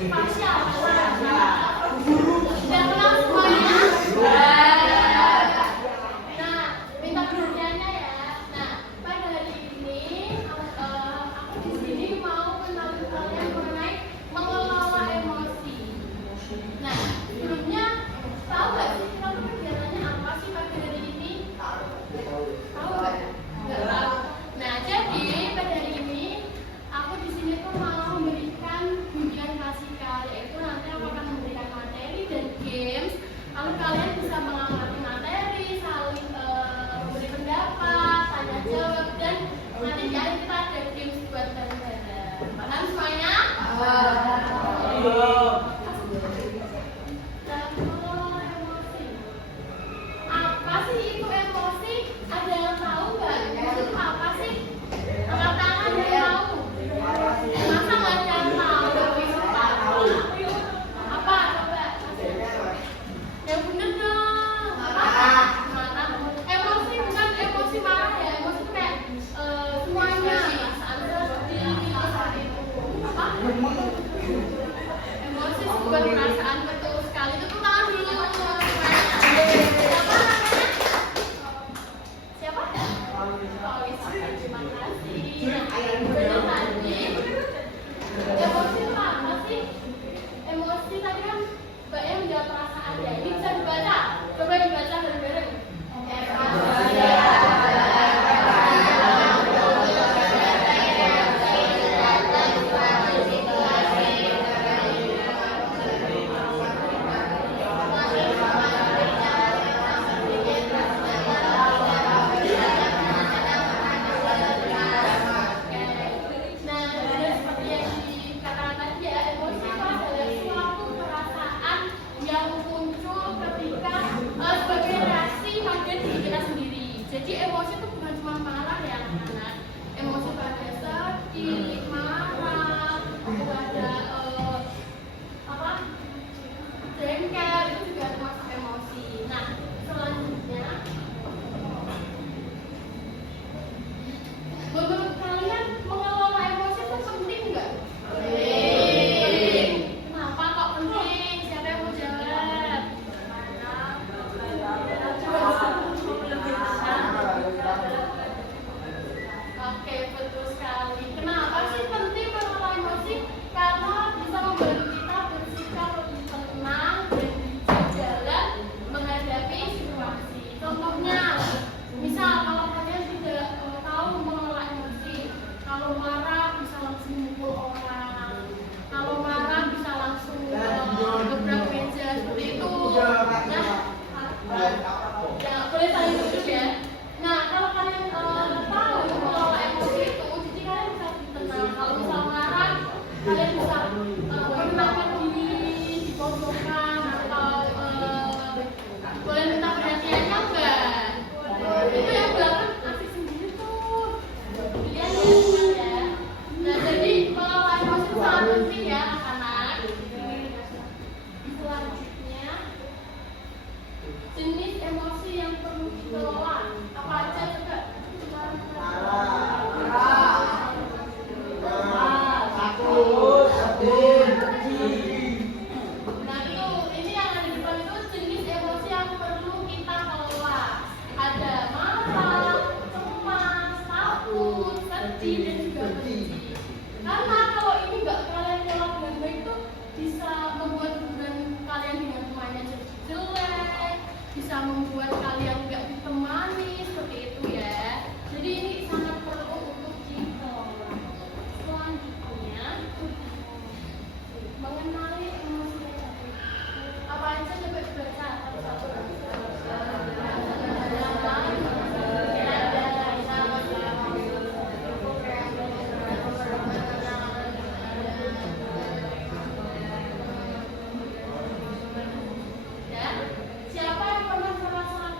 spasial. Sudah kenal semuanya? Nah, minta perhatiannya ya. Nah, pada hari ini aku di sini mau mengenalkan kalian mengenai mengelola emosi. Nah, sebelumnya tahu nggak sih kenapa kegiatannya apa sih pada hari ini? Tahu nggak? Nggak tahu. Nah, jadi pada hari ini aku di sini tuh mau memberikan bimbingan klasikal, yaitu nanti aku akan memberikan materi dan games. Lalu kalian bisa mengamati materi, saling memberi pendapat, tanya jawab, dan nanti di akhir kita ada games buat kalian. Paham semuanya? Emosi. Apa sih itu emosi? Ada yang tahu nggak? Itu apa sih? Angkat tangan yang tahu. Masa nggak ada yang tahu? Apa? Coba. Yang bener dong. Marah. Emosi bukan emosi marah ya. Emosi itu kayak semuanya. Perasaan sedih, perasaan itu. Apa? Emosi bukan perasaan, betul sekali. Itu tangan dulu. Siapa namanya? Siapa? Oh, terima kasih. Benar tadi. Emosi itu apa sih? Emosi tadi kan Mbak yang menjawab perasaan ya. Ini bisa dibaca. Coba dibaca bareng-bareng. Nah, seperti yang dikatakan tadi ya, emosi itu adalah suatu perasaan yang muncul ketika sebagai reaksi pada diri kita sendiri. Jadi emosi itu bukan cuma marah ya anak-anak. Emosi itu ada sedih, marah, itu ada apa? Jengkel, itu juga termasuk emosi. Nah, selanjutnya menurut kalian mengelola emosi itu penting nggak? Penting. Kenapa kok penting? Siapa yang mau jawab? Oke, betul sekali. Kenapa sih penting mengelola emosi? Karena bisa membantu kita bersikap lebih tenang dan bijak dalam menghadapi situasi. Contohnya, misal kalau kalian tidak tahu mengelola emosi, kalau marah bisa langsung mukul orang, kalau marah bisa langsung gebrak meja seperti itu. Nah, ya boleh saling duduk ya. Nah, kalau kalian tahu mengelola emosi itu, jadi kalian bisa lebih tenang. Kalau misal marah, kalian bisa menenangkan diri di pojokan atau boleh minta perhatiannya enggak? Itu yang belakang asik sendiri tuh. Dilihat ya. Nah, jadi mengelola emosi itu sangat penting ya anak-anak. Selanjutnya, jenis emosi yang perlu dikelola apa aja coba? Nah itu, ini yang ada di depan itu jenis emosi yang perlu kita kelola. Ada marah, cemas, takut, sedih, dan juga benci. Karena kalau ini nggak kalian kelola dengan baik itu bisa membuat hubungan kalian dengan temannya jadi jelek, bisa membuat kalian nggak ditemani seperti itu ya. Jadi ini sangat perlu untuk dikelola. Selanjutnya, mengenali emosi negatif. Apa aja coba dibaca satu-satu. Ya, siapa yang pernah merasakan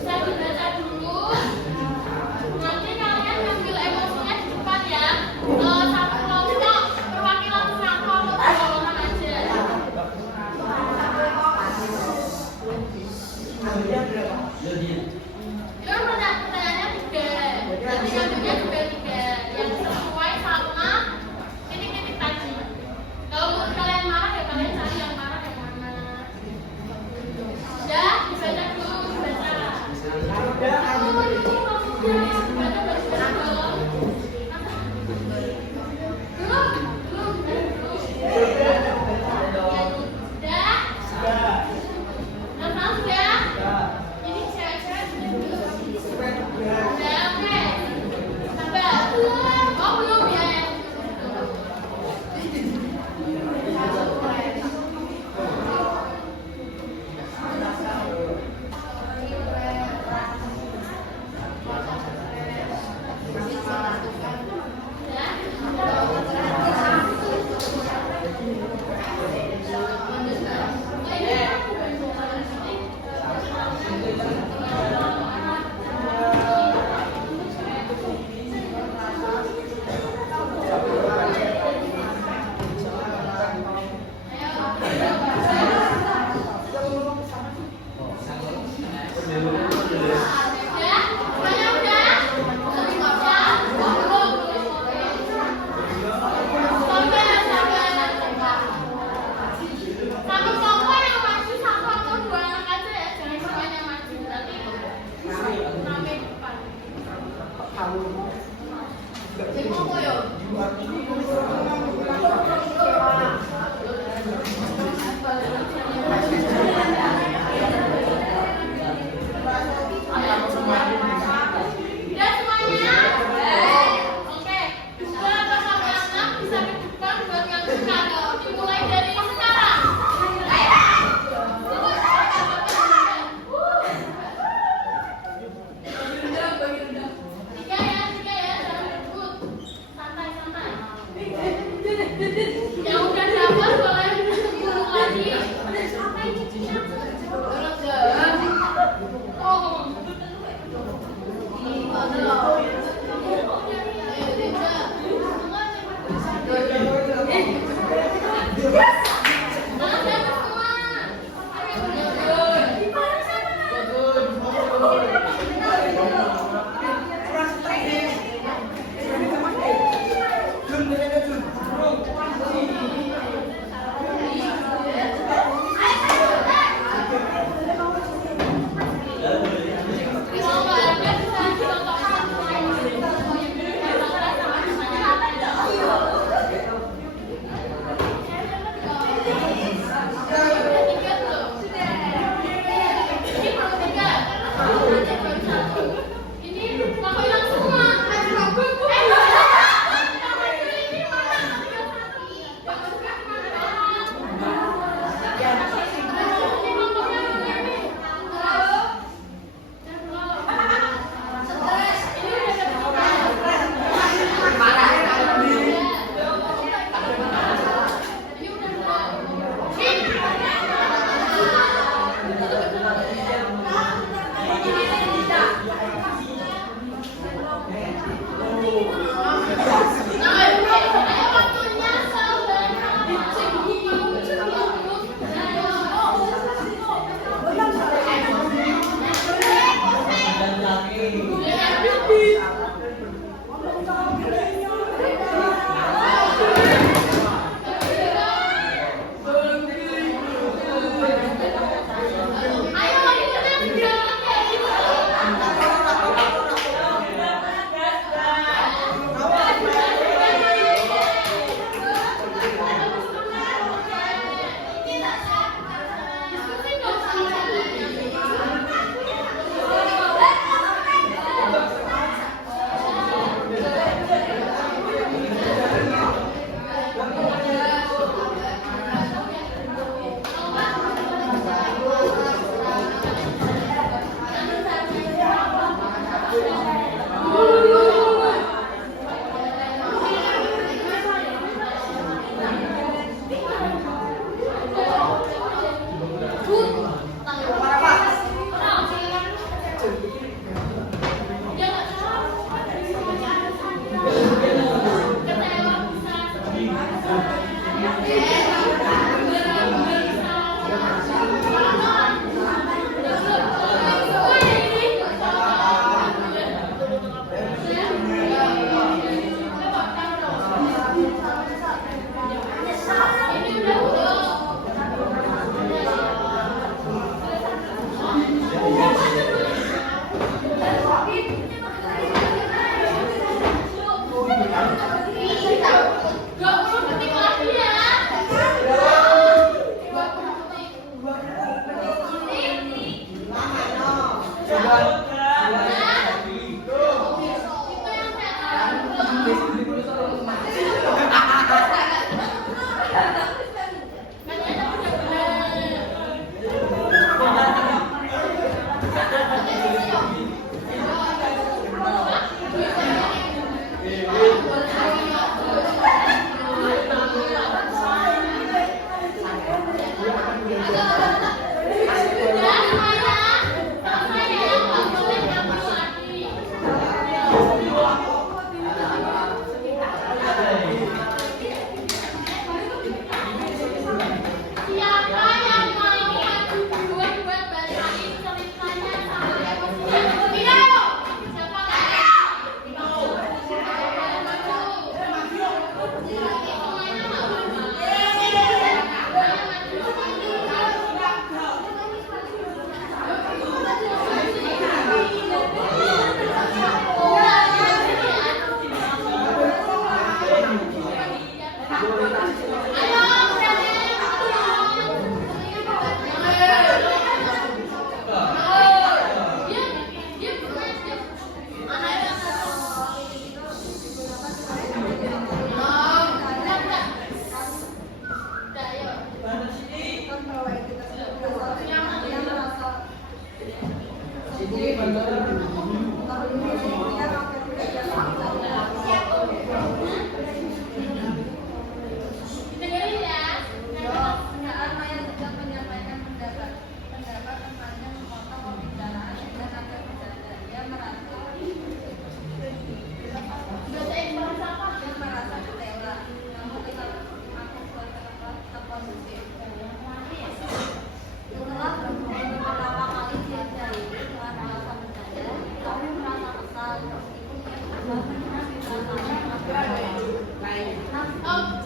Saya baca dulu. Nanti kalian ngambil emosinya di depan ya. Satu kelompok perwakilan satu atau dua orang aja. Itu pertanyaannya 3. Nanti ngambilnya juga 3 yang sesuai sama titik-titik tadi. Kalau menurut kalian marah ya kalian cari yang marah yang mana. Ya, dibaca dulu, dibaca. Oh, ini maksudnya dibaca baru dong. Belum. Sudah. Nafas sudah. Ini cewek-cewek sudah belum? Sudah, oke.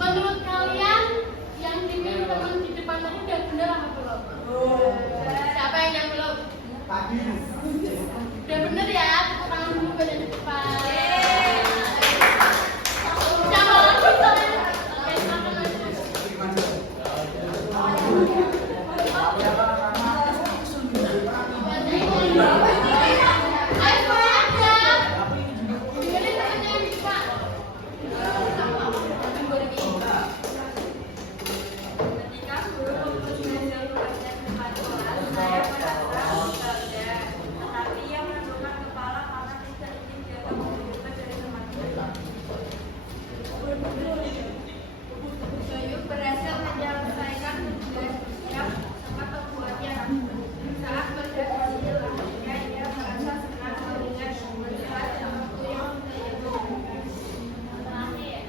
Menurut kalian yang diminta teman di depan tadi udah bener apa belum? Siapa yang belum? Udah bener ya, tepuk tangan dulu buat yang di depan. Siapa lagi kalian? Oke, silakan berhasil menyelesaikan tugas yang sangat membuatnya ragu. Saat berhasil, akhirnya ia merasa senang mengingat melihat waktu yang terakhir.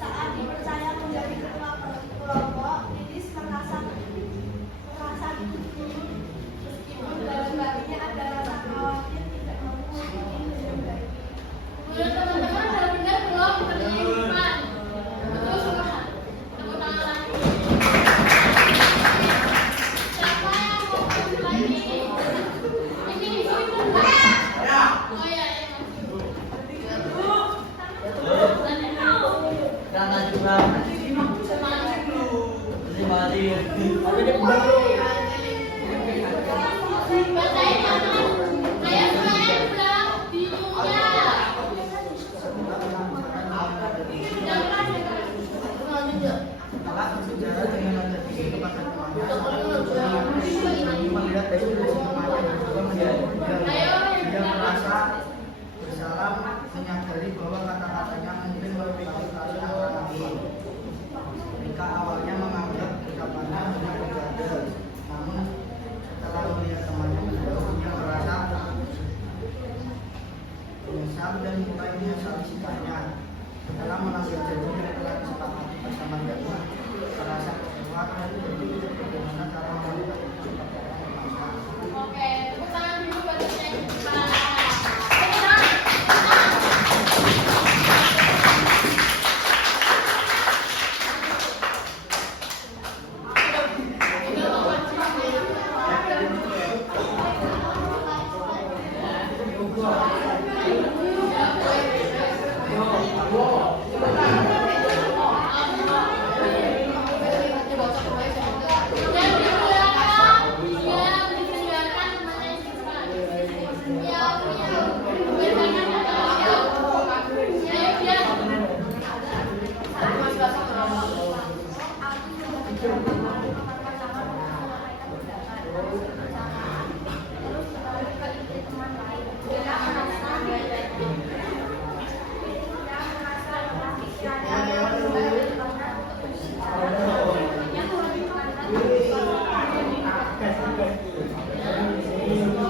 Saat dipercaya menjadi ketua kelompok, Lilis merasa dituntut meskipun dalam batinnya ada rasa khawatir tidak mampu memperbaiki. Menurut teman-teman udah bener belum kerjanya di depan? Betul semua. Tepuk tangan lagi. Siapa yang mau maju lagi? Ini di sini kan? Oh iya, Jangan juga. bacain ya teman. Saya selain bilang bingungnya. Dia merasa bersalah menyadari bahwa kata-katanya mungkin merupakan kali. Mereka awalnya menganggap ucapannya hanya bercanda, namun setelah melihat temannya menjauh, dia merasa menyesal dan mulai menyesali sikapnya. Setelah mengambil janji yang telah disepakati bersama Dewa, merasa kecewa dan berpikir bagaimana cara melakukan kesepakatan yang sama. Oke, tepuk tangan dulu buat yang di depan. Semuanya